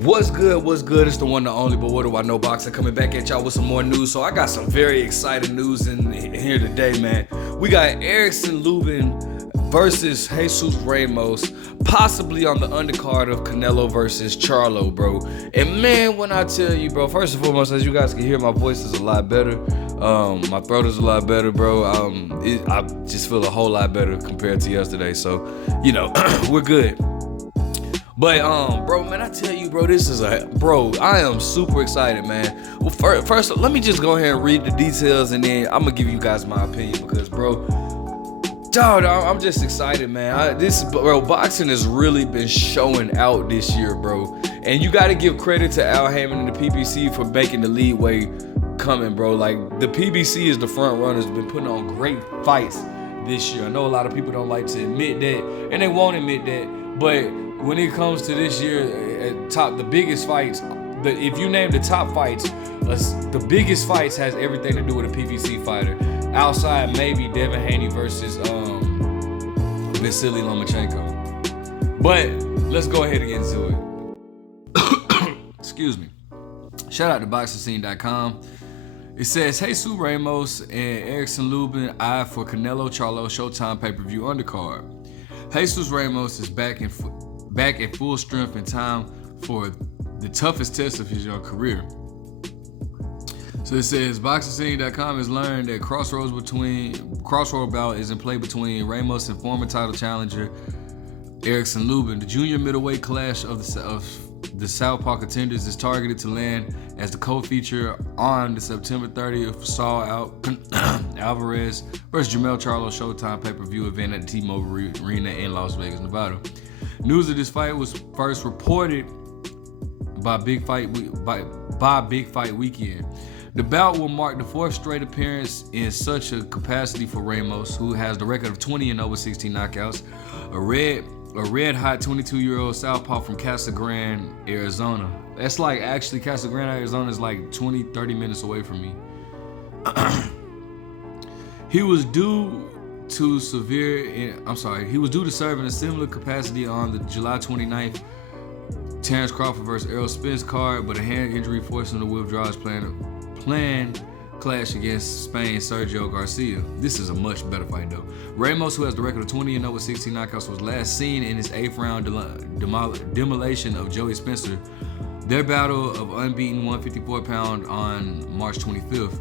What's good? What's good? It's the one, the only, but what do I know? Boxing coming back at y'all with some more news. So I got some very exciting news in here today, man. We got Erickson Lubin versus Jesus Ramos, possibly on the undercard of Canelo versus Charlo, bro. And man, when I tell you, bro, first and foremost, as you guys can hear, my voice is a lot better. My throat is a lot better, bro. I just feel a whole lot better compared to yesterday. So, you know, we're good. But bro, man, I tell you, bro, I am super excited, man. Well, first, let me just go ahead and read the details, and then I'm gonna give you guys my opinion because, bro, dog, I'm just excited, man. Boxing has really been showing out this year, bro. And you got to give credit to Al Haymon and the PBC for making the leadway coming, bro. Like, the PBC is the front runners, been putting on great fights this year. I know a lot of people don't like to admit that, and they won't admit that, but when it comes to this year, the biggest fights, if you name the top fights, the biggest fights has everything to do with a PBC fighter. Outside maybe Devin Haney versus Vasily Lomachenko. But let's go ahead and get into it. Excuse me. Shout out to BoxingScene.com. It says, Jesus Ramos and Erickson Lubin eye for Canelo Charlo Showtime pay-per-view undercard. Jesus Ramos is back at full strength in time for the toughest test of his young career. So it says, BoxingScene.com has learned that crossroad bout is in play between Ramos and former title challenger Erickson Lubin. The junior middleweight clash of the Southpaw contenders is targeted to land as the co-feature on the September 30th Saul Alvarez versus Jermell Charlo Showtime pay-per-view event at the T-Mobile Arena in Las Vegas, Nevada. News of this fight was first reported by Big Fight Weekend. The bout will mark the fourth straight appearance in such a capacity for Ramos, who has the record of 20-0 with 16 knockouts. A red hot 22-year-old southpaw from Casa Grande, Arizona. That's like, actually, Casa Grande, Arizona is like 20-30 minutes away from me. He was due to serve in a similar capacity on the July 29th Terrence Crawford versus Errol Spence card, but a hand injury forced him to withdraw his planned clash against Spain's Sergio Garcia. This is a much better fight, though. Ramos, who has the record of 20-0 with 16 knockouts, was last seen in his 8th round demolition of Joey Spencer. Their battle of unbeaten 154-pound on March 25th.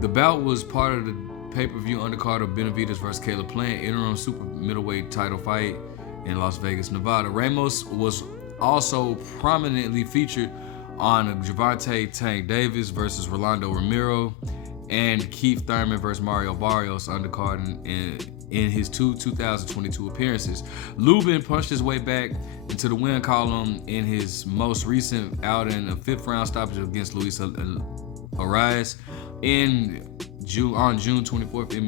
The bout was part of the pay-per-view undercard of Benavidez versus Caleb Plant interim super middleweight title fight in Las Vegas, Nevada. Ramos was also prominently featured on Gervonta Tank Davis versus Rolando Romero and Keith Thurman versus Mario Barrios undercard in his 2022 appearances. Lubin punched his way back into the win column in his most recent outing, a 5th round stoppage against Luis Arias on June 24th in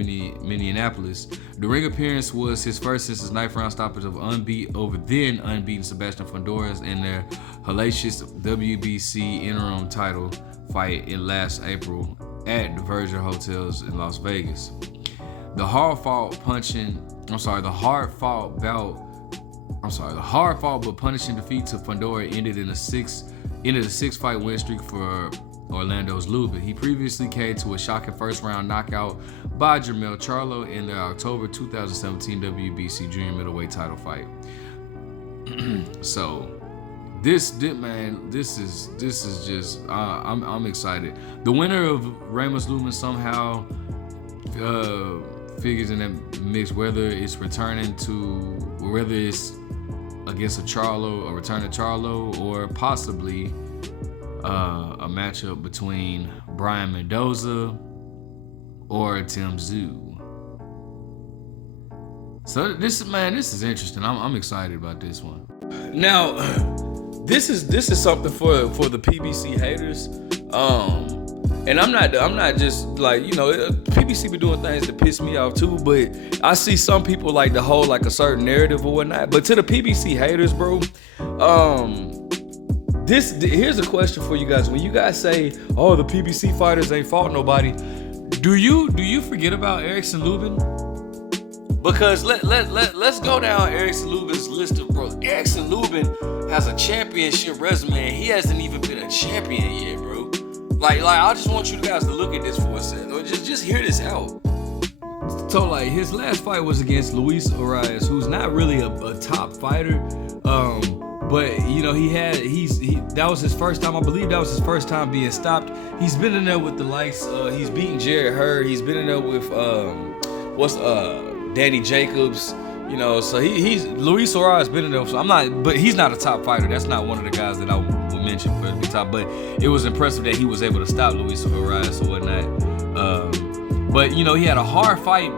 Minneapolis. The ring appearance was his first since his 9th round stoppage of then unbeaten Sebastian Fondoras in their hellacious WBC interim title fight in last April at the Virgin Hotels in Las Vegas. The hard fought but punishing defeat to Fondora ended a 6-fight win streak for Orlando's Lubin. He previously came to a shocking first round knockout by Jermell Charlo in their October 2017 WBC junior middleweight title fight. So this is just I'm excited. The winner of Ramos Lubin somehow figures in that mix, whether it's against a return to Charlo, or possibly a matchup between Brian Mendoza or Tim Tszyu. So this is interesting. I'm excited about this one. Now, this is something for the PBC haters. And I'm not just like, PBC be doing things that piss me off too, but I see some people like to hold like a certain narrative or whatnot. But to the PBC haters, bro, here's a question for you guys. When you guys say, "Oh, the PBC fighters ain't fought nobody," do you forget about Erickson Lubin? Because let's go down Erickson Lubin's list of bro. Erickson Lubin has a championship resume, and he hasn't even been a champion yet, bro. Like I just want you guys to look at this for a second. Or just hear this out. So like his last fight was against Luis Arias, who's not really a top fighter. But you know, that was his first time. I believe that was his first time being stopped. He's been in there with the likes. He's beaten Jared Hurd. He's been in there with Danny Jacobs. You know, so he's Luis Arias been in there. So but he's not a top fighter. That's not one of the guys that I would mention for the top. But it was impressive that he was able to stop Luis Arias or whatnot. But you know, he had a hard fight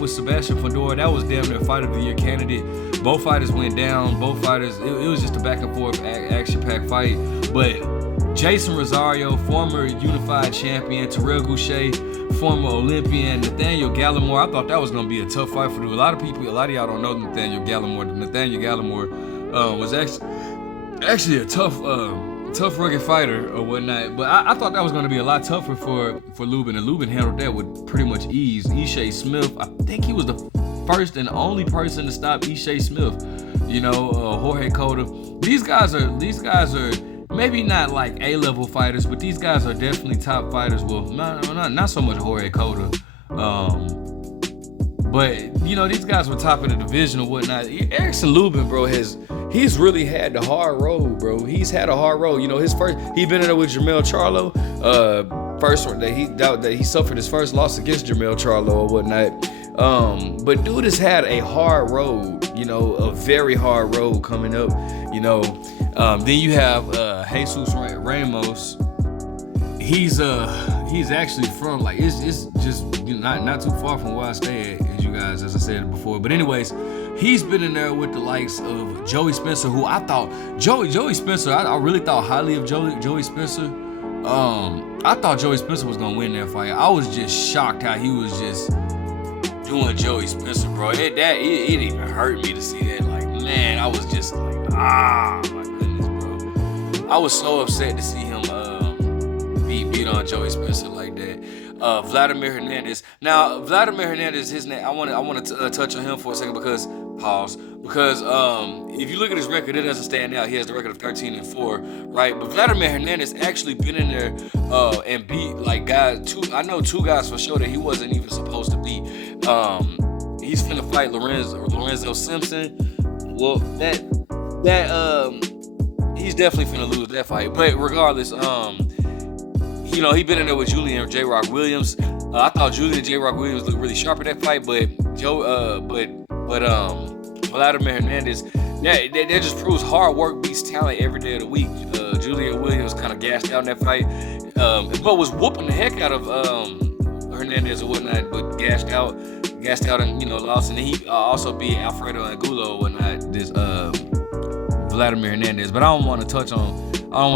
with Sebastian Fedor. That was damn near fight of the year candidate. Both fighters went down. Both fighters, it was just a back and forth action-packed fight. But Jason Rosario, former unified champion, Terrell Goucher, former Olympian, Nathaniel Gallimore. I thought that was gonna be a tough fight for a lot of y'all don't know Nathaniel Gallimore. Nathaniel Gallimore was actually a tough rugged fighter or whatnot, but I thought that was going to be a lot tougher for Lubin, and Lubin handled that with pretty much ease. Ishe Smith, I think he was the first and only person to stop Ishe Smith. You know, Jorge Cota. These guys are maybe not like A-level fighters, but these guys are definitely top fighters. Well, not so much Jorge Cota. But you know, these guys were top of the division or whatnot. Erickson Lubin, bro, he's really had the hard road, bro. He's had a hard road. You know, he been in there with Jermell Charlo. First one that he suffered his first loss against Jermell Charlo or whatnot. But dude has had a hard road. You know, a very hard road coming up. You know, then you have Jesus Ramos. He's actually from like it's just not too far from where I stay at, as you guys, as I said before. But anyways, he's been in there with the likes of Joey Spencer, who I thought Joey Spencer. I really thought highly of Joey Spencer. I thought Joey Spencer was gonna win that fight. I was just shocked how he was just doing Joey Spencer, bro. It even hurt me to see that. Like, man, I was just like, my goodness, bro. I was so upset to see him beat on Joey Spencer like that. Vladimir Hernandez. Now, Vladimir Hernandez, his name. I want to touch on him for a second because if you look at his record, it doesn't stand out. He has the record of 13-4, right? But Vladimir Hernandez actually been in there and beat like guys. I know two guys for sure that he wasn't even supposed to beat. He's finna fight Lorenzo Simpson. Well, he's definitely finna lose that fight. But regardless, you know, he been in there with Julian J. Rock Williams. I thought Julian J. Rock Williams looked really sharp in that fight, but Vladimir Hernandez, that just proves hard work beats talent every day of the week. Julian Williams kind of gassed out in that fight, but was whooping the heck out of Hernandez or whatnot, but gassed out and, you know, lost. And then he also beat Alfredo Angulo or whatnot, this Vladimir Hernandez. But I don't want to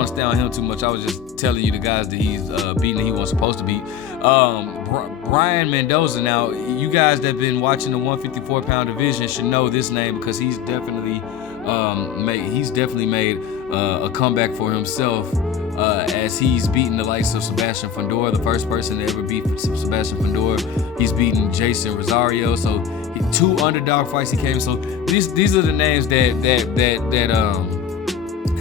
stay on him too much. I was just telling you the guys that he's beating that he wasn't supposed to beat. Brian Mendoza. Now, you guys that have been watching the 154-pound division should know this name because he's definitely made a comeback for himself as he's beaten the likes of Sebastian Fedor, the first person to ever beat Sebastian Fedor. He's beaten Jason Rosario. So two underdog fights he came. So these are the names that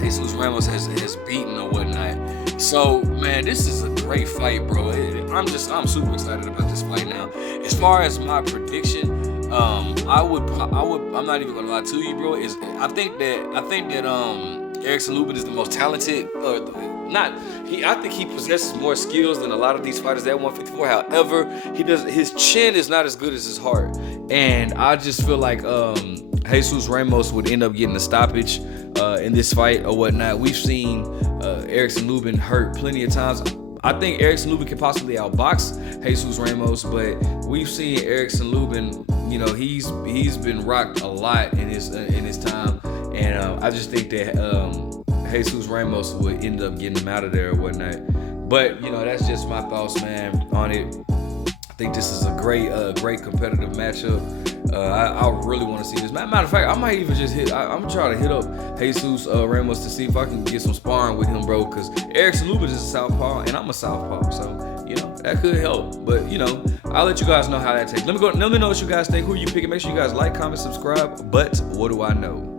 Jesus Ramos has beaten or whatnot. So, man, this is a great fight, bro. I'm super excited about this fight now. As far as my prediction, I'm not even gonna lie to you, bro. I think that Erickson Lubin is the most talented. I think he possesses more skills than a lot of these fighters at 154. However, his chin is not as good as his heart, and I just feel like Jesus Ramos would end up getting a stoppage in this fight or whatnot. We've seen Erickson Lubin hurt plenty of times. I think Erickson Lubin can possibly outbox Jesus Ramos, but we've seen Erickson Lubin, you know, he's been rocked a lot in his time, and I just think that Jesus Ramos would end up getting him out of there or whatnot. But, you know, that's just my thoughts, man, on it. I think this is a great competitive matchup. I really want to see this. Matter of fact, I might even just I'm trying to hit up Jesus Ramos to see if I can get some sparring with him, bro. Because Erickson Lubin is a southpaw, and I'm a southpaw, so you know that could help. But you know, I'll let you guys know how that takes. Let me know what you guys think. Who you picking? Make sure you guys like, comment, subscribe. But what do I know?